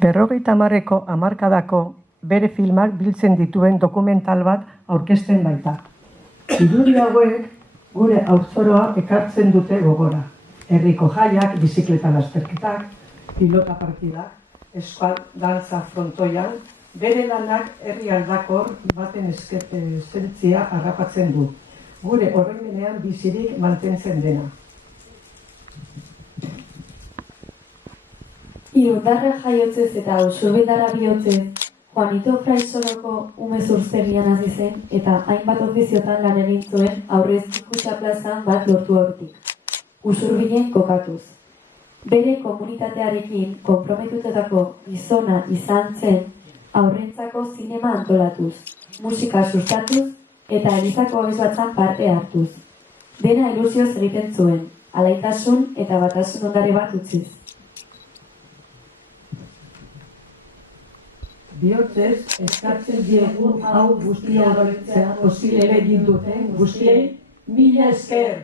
50 hamarkadako bere filmak biltzen dituen dokumental bat aurkezten baita. Irudi hauek gure haurtzoroa ekartzen dute gogora. Herriko jaiak, bizikleta lasterketak, pilota partidak, eskual dantza frontoian, bere lanak herri aldakor baten esentzia harrapatzen du. Gure oroimenean bizirik mantentzen dena. Irundarra jaiotzez eta Usurbildarra bihotzez, Juanito Fraisoloko umezurtzegian hasi zen eta hainbat ofiziotan lan egin zuen Aurrezki Kutxa plazan bat lortu aurretik, Usurbilen kokatuz. Bere komunitatearekin konprometutako gizona izan zen haurrentzako zinema antolatuz, musika sustatuz eta elizako abesbatzan parte hartuz. Dena ilusioz egiten zuen, alaitasun eta batasun ondare bat utziz. Bihotzez, eskatzen diegu hau guztia oroitzea posible egin duten guztiei, mila esker!